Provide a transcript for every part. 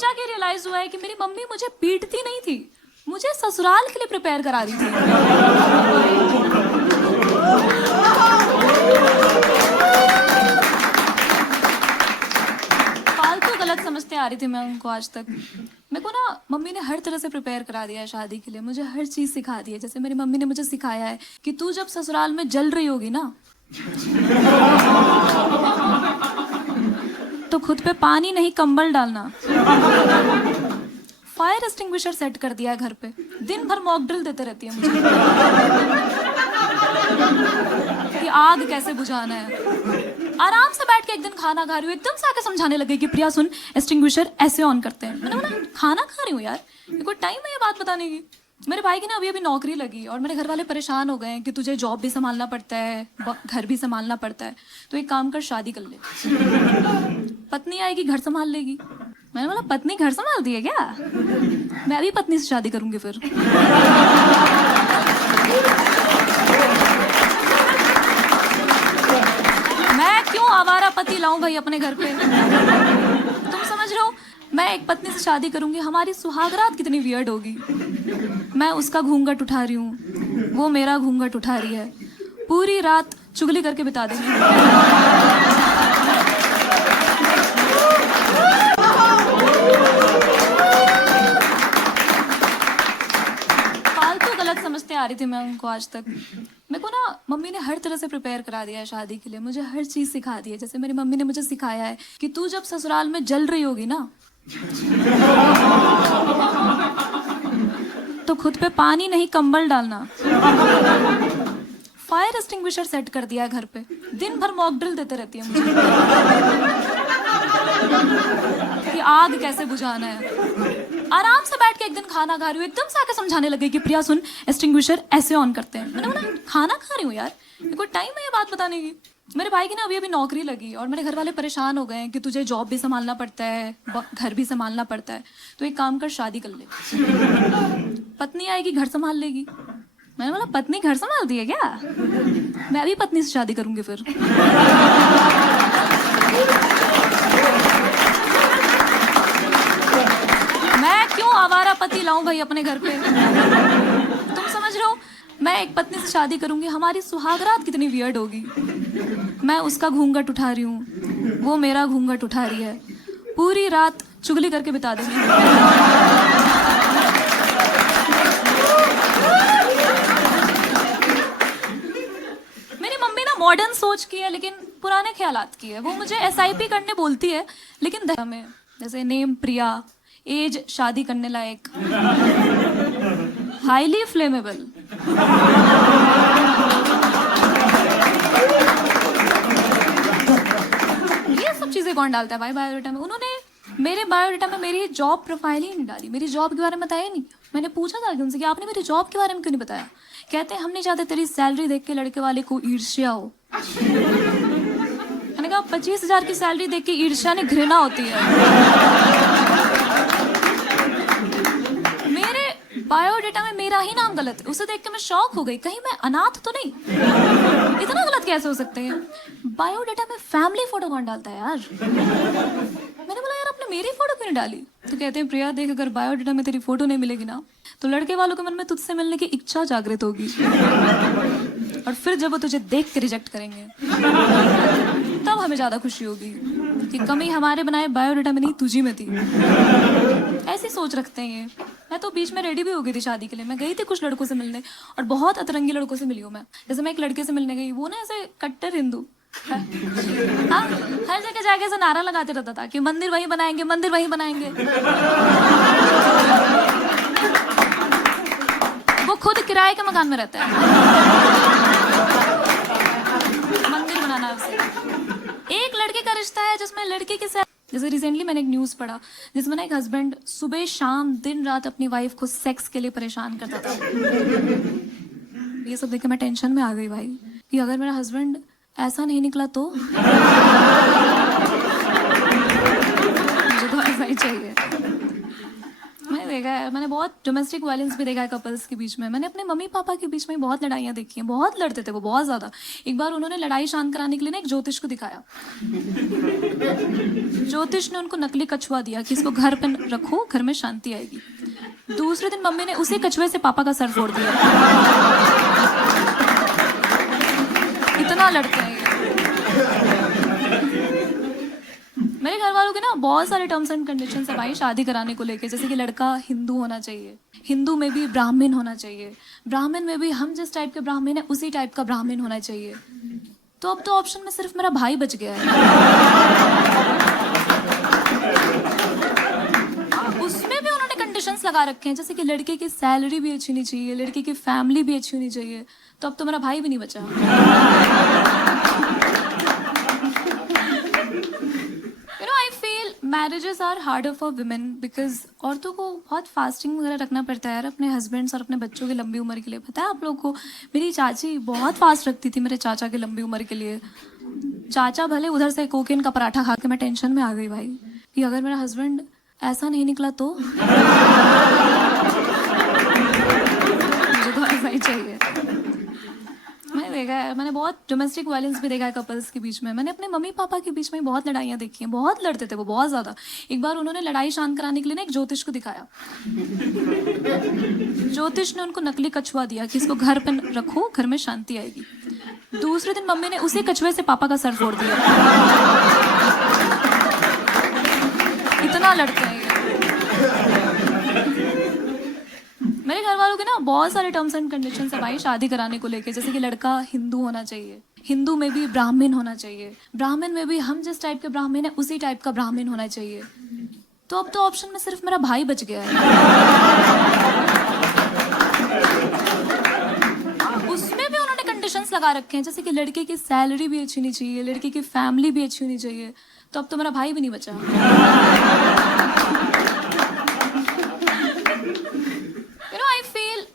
जाके रियलाइज हुआ है कि मेरी मम्मी मुझे पीटती नहीं थी, मुझे ससुराल के लिए प्रिपेयर करा दी थी। फालतू गलत समझते आ रही थी मैं उनको आज तक। मेरे को ना मम्मी ने हर तरह से प्रिपेयर करा दिया है शादी के लिए, मुझे हर चीज़ सिखा दी है। जैसे मेरी मम्मी ने मुझे सिखाया है कि तू जब ससुराल में जल रही होगी ना तो खुद पे पानी नहीं कंबल डालना। फायर एक्सटिंग्विशर सेट कर दिया है घर पे, दिन भर मॉक ड्रिल देते रहती है मुझे कि आग कैसे बुझाना है। आराम से बैठ के एक दिन खाना खा रही हूँ, एकदम से आके समझाने लगे कि प्रिया सुन, एक्सटिंग्विशर ऐसे ऑन करते हैं। मैंने बोला खाना खा रही हूँ यार, ये कोई टाइम है ये बात बताने की। मेरे भाई की ना अभी अभी नौकरी लगी और मेरे घर वाले परेशान हो गए हैं कि तुझे जॉब भी संभालना पड़ता है, घर भी संभालना पड़ता है, तो एक काम कर शादी कर ले, पत्नी आएगी घर संभाल लेगी। मैंने बोला पत्नी घर संभालती है क्या? मैं भी पत्नी से शादी करूंगी फिर। मैं क्यों आवारा पति लाऊं भाई अपने घर पे? तुम समझ रहे हो? मैं एक पत्नी से शादी करूंगी, हमारी सुहागरात कितनी वियर्ड होगी। मैं उसका घूंघट उठा रही हूँ, वो मेरा घूंघट उठा रही है, पूरी रात चुगली करके बिता देंगे। फालतू गलत समझते आ रही थी मैं उनको आज तक। मेरे को ना मम्मी ने हर तरह से प्रिपेयर करा दिया है शादी के लिए, मुझे हर चीज़ सिखा दी है। जैसे मेरी मम्मी ने मुझे सिखाया है कि तू जब ससुराल में जल रही होगी ना तो खुद पे पानी नहीं कंबल डालना। फायर एक्सटिंग्विशर सेट कर दिया है घर पे, दिन भर मॉक ड्रिल देते रहती है मुझे कि आग कैसे बुझाना है। आराम से बैठ के एक दिन खाना खा रही हूँ, एकदम से आके समझाने लगे कि प्रिया सुन, एक्सटिंग्विशर ऐसे ऑन करते हैं। मैंने बोला खाना खा रही हूँ यार, ये कोई टाइम है ये बात बताने की। मेरे भाई की ना अभी अभी नौकरी लगी और मेरे घर वाले परेशान हो गए हैं कि तुझे जॉब भी संभालना पड़ता है, घर भी संभालना पड़ता है, तो एक काम कर शादी कर ले, पत्नी आएगी घर संभाल लेगी। मैंने बोला पत्नी घर संभालती है क्या? मैं भी पत्नी से शादी करूंगी फिर। मैं क्यों आवारा पति लाऊं भाई अपने घर पे? तुम समझ रहे हो? मैं एक पत्नी से शादी करूंगी, हमारी सुहागरात कितनी वियर्ड होगी। मैं उसका घूंघट उठा रही हूँ, वो मेरा घूंघट उठा रही है, पूरी रात चुगली करके बिता देंगे। मेरी मम्मी ना मॉडर्न सोच की है लेकिन पुराने ख्यालात की है। वो मुझे SIP करने बोलती है लेकिन धर्म में, जैसे नेम प्रिया, एज शादी करने लायक, हाईली फ्लेमेबल। ये सब चीजें कौन डालता है भाई बायोडाटा में? उन्होंने मेरे बायोडाटा में मेरी जॉब प्रोफाइल ही नहीं डाली, मेरी जॉब के बारे में बताया नहीं। मैंने पूछा था कि उनसे कि आपने मेरी जॉब के बारे में क्यों नहीं बताया? कहते हैं हम नहीं चाहते तेरी सैलरी देख के लड़के वाले को ईर्ष्या हो। मैंने कहा 25,000 की सैलरी देख के ईर्ष्या ने घृणा होती है। बायोडेटा में मेरा ही नाम गलत है, उसे देख के मैं शॉक हो गई, कहीं मैं अनाथ तो नहीं? इतना गलत कैसे हो सकते हैं? बायोडेटा में फैमिली फोटो कौन डालता है यार? मैंने बोला यार आपने मेरी फोटो क्यों नहीं डाली? तो कहते हैं प्रिया देख, अगर बायोडेटा में तेरी फोटो नहीं मिलेगी ना तो लड़के वालों के मन में तुझसे मिलने की इच्छा जागृत होगी और फिर जब वो तुझे देख के रिजेक्ट करेंगे तब हमें ज्यादा खुशी होगी कि कमी हमारे बनाए बायोडेटा में नहीं तुझी में थी। ऐसी सोच रखते हैं ये। मैं तो बीच में रेडी भी हो गई थी शादी के लिए, मैं गई थी कुछ लड़कों से मिलने और बहुत अतरंगी लड़कों से मिली हूँ मैं। जैसे मैं एक लड़के से मिलने गई, वो ना ऐसे कट्टर हिंदू, हाँ, हर जगह जाके ऐसा नारा लगाते रहता था कि मंदिर वहीं बनाएंगे, मंदिर वहीं बनाएंगे। वो खुद किराए के मकान में रहता है, मंदिर बनाना है उसे। एक लड़के का रिश्ता है जिसमें लड़के के साथ, जैसे रिसेंटली मैंने एक न्यूज़ पढ़ा जिसमें ना एक हस्बैंड सुबह शाम दिन रात अपनी वाइफ को सेक्स के लिए परेशान करता था। ये सब देख के मैं टेंशन में आ गई भाई कि अगर मेरा हस्बैंड ऐसा नहीं निकला तो मुझे तो ऐसा ही चाहिए। मैं देखा है, मैंने बहुत डोमेस्टिक वायलेंस भी देखा है कपल्स के बीच में। मैंने अपने मम्मी पापा के बीच में बहुत लड़ाइयाँ देखी हैं, बहुत लड़ते थे वो, बहुत ज़्यादा। एक बार उन्होंने लड़ाई शांत कराने के लिए ना एक ज्योतिष को दिखाया। ज्योतिष ने उनको नकली कछुआ दिया कि इसको घर पे रखो, घर में शांति आएगी। दूसरे दिन मम्मी ने उसी कछुए से पापा का सर फोड़ दिया। इतना लड़ते हैं ये। मेरे घर वालों के ना बहुत सारे टर्म्स एंड कंडीशंस है भाई शादी कराने को लेके, जैसे कि लड़का हिंदू होना चाहिए, हिंदू में भी ब्राह्मण होना चाहिए, ब्राह्मण में भी हम जिस टाइप के ब्राह्मण है उसी टाइप का ब्राह्मण होना चाहिए। तो अब तो ऑप्शन में सिर्फ मेरा भाई बच गया है। उसमें भी उन्होंने कंडीशंस लगा रखे हैं, जैसे कि लड़के की सैलरी भी अच्छी होनी चाहिए, लड़के की फैमिली भी अच्छी होनी चाहिए। तो अब तो मेरा भाई भी नहीं बचा। Marriages are harder for women because औरतों को बहुत फास्टिंग वगैरह रखना पड़ता है यार अपने हस्बैंड्स और अपने बच्चों की लंबी उम्र के लिए। पता है आप लोगों को, मेरी चाची बहुत फास्ट रखती थी मेरे चाचा की लंबी उम्र के लिए। चाचा भले उधर से कोकेन का पराठा खा के, मैं टेंशन में आ गई भाई कि अगर मेरा हस्बैंड ऐसा नहीं निकला तो मुझे तो ऐसा ही चाहिए। मैंने देखा है, मैंने बहुत डोमेस्टिक वायलेंस भी देखा है कपल्स के बीच में। मैंने अपने मम्मी पापा के बीच में बहुत लड़ाइयाँ देखी हैं, बहुत लड़ते थे वो, बहुत ज़्यादा। एक बार उन्होंने लड़ाई शांत कराने के लिए ना एक ज्योतिष को दिखाया। ज्योतिष ने उनको नकली कछुआ दिया कि इसको घर पे रखो, घर में शांति आएगी। दूसरे दिन मम्मी ने उसी कछुए से पापा का सर फोड़ दिया। इतना लड़ते हैं ये। मेरे घर वालों के ना बहुत सारे टर्म्स एंड कंडीशंस है भाई शादी कराने को लेके, जैसे कि लड़का हिंदू होना चाहिए, हिंदू में भी ब्राह्मण होना चाहिए, ब्राह्मण में भी हम जिस टाइप के ब्राह्मण है उसी टाइप का ब्राह्मण होना चाहिए। तो अब तो ऑप्शन में सिर्फ मेरा भाई बच गया है। उसमें भी उन्होंने कंडीशंस लगा रखे हैं, जैसे कि लड़के की सैलरी भी अच्छी होनी चाहिए, लड़के की फैमिली भी अच्छी होनी चाहिए। तो अब तो मेरा भाई भी नहीं बचा।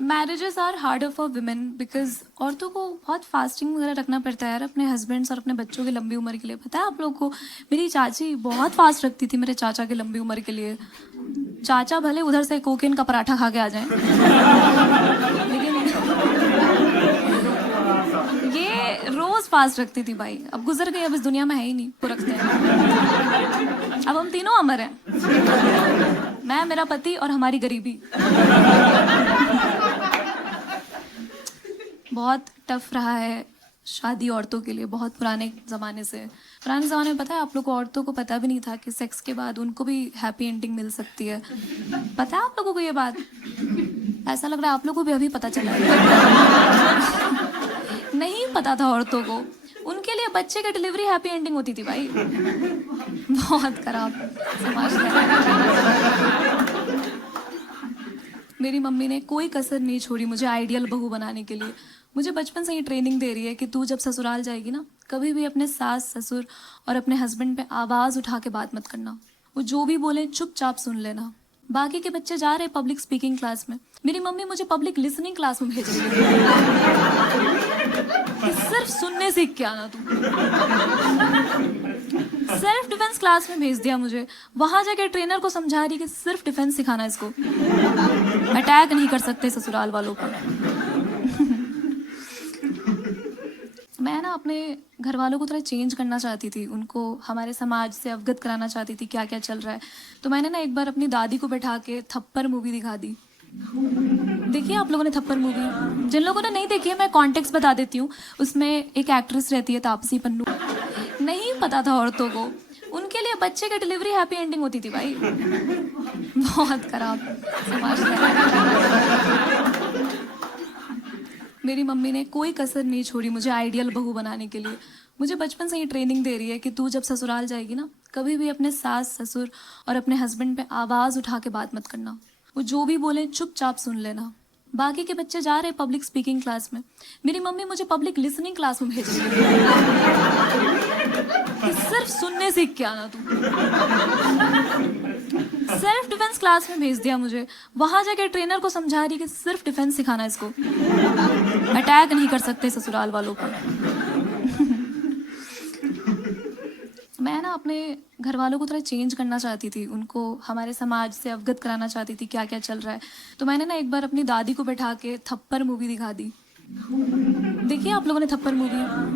Marriages are harder for women because औरतों को बहुत फास्टिंग वगैरह रखना पड़ता है यार अपने हस्बैंड्स और अपने बच्चों की लंबी उम्र के लिए। पता है आप लोगों को, मेरी चाची बहुत फास्ट रखती थी मेरे चाचा की लंबी उम्र के लिए। चाचा भले उधर से कोकेन का पराठा खा के आ जाएं, लेकिन ये रोज फास्ट रखती थी भाई। अब गुजर गई, अब इस दुनिया में है ही नहीं, वो रखते हैं। अब हम तीनों अमर हैं, मैं, मेरा पति और हमारी गरीबी। बहुत टफ रहा है शादी औरतों के लिए, बहुत पुराने ज़माने से। पुराने ज़माने में पता है आप लोगों को, औरतों को पता भी नहीं था कि सेक्स के बाद उनको भी हैप्पी एंडिंग मिल सकती है। पता है आप लोगों को ये बात? ऐसा लग रहा है आप लोगों को भी अभी पता चला है। नहीं पता था औरतों को, उनके लिए बच्चे की डिलीवरी हैप्पी एंडिंग होती थी भाई। बहुत खराब समाज है। मेरी मम्मी ने कोई कसर नहीं छोड़ी मुझे आइडियल बहू बनाने के लिए। मुझे बचपन से ही ट्रेनिंग दे रही है कि तू जब ससुराल जाएगी ना, कभी भी अपने सास ससुर और अपने हस्बैंड पे आवाज़ उठा के बात मत करना। वो जो भी बोले चुपचाप सुन लेना। बाकी के बच्चे जा रहे पब्लिक स्पीकिंग क्लास में, मेरी मम्मी मुझे पब्लिक लिसनिंग क्लास में भेज रही है कि सिर्फ सुनने सीख के आना तू। सेल्फ डिफेंस क्लास में भेज दिया मुझे, वहां जाके ट्रेनर को समझा रही कि सिर्फ डिफेंस सिखाना इसको, अटैक नहीं कर सकते ससुराल वालों को। मैं ना अपने घर वालों को थोड़ा चेंज करना चाहती थी, उनको हमारे समाज से अवगत कराना चाहती थी क्या क्या चल रहा है। तो मैंने ना एक बार अपनी दादी को बैठा के थप्पड़ मूवी दिखा दी। देखिए आप लोगों ने थप्पड़ मूवी? जिन लोगों ने नहीं देखी है मैं कॉन्टेक्स्ट बता देती हूँ। उसमें एक एक्ट्रेस रहती है तापसी पन्नू। नहीं पता था औरतों को, उनके लिए बच्चे की डिलीवरी हैप्पी एंडिंग होती थी भाई। बहुत खराब समाज है। मेरी मम्मी ने कोई कसर नहीं छोड़ी मुझे आइडियल बहू बनाने के लिए। मुझे बचपन से ही ट्रेनिंग दे रही है कि तू जब ससुराल जाएगी ना, कभी भी अपने सास ससुर और अपने हस्बैंड पे आवाज़ उठा के बात मत करना। वो जो भी बोले चुपचाप सुन लेना। बाकी के बच्चे जा रहे पब्लिक स्पीकिंग क्लास में, मेरी मम्मी मुझे पब्लिक लिसनिंग क्लास में भेज रही है कि सिर्फ सुनने सीख के आना तू। सेल्फ डिफेंस क्लास में भेज दिया मुझे, वहां जाके ट्रेनर को समझा रही कि सिर्फ डिफेंस सिखाना इसको, अटैक नहीं कर सकते ससुराल वालों को। मैं ना अपने घर वालों को थोड़ा चेंज करना चाहती थी, उनको हमारे समाज से अवगत कराना चाहती थी क्या क्या चल रहा है। तो मैंने ना एक बार अपनी दादी को बैठा के थप्पड़ मूवी दिखा दी। देखिए आप लोगों ने थप्पड़ मूवी?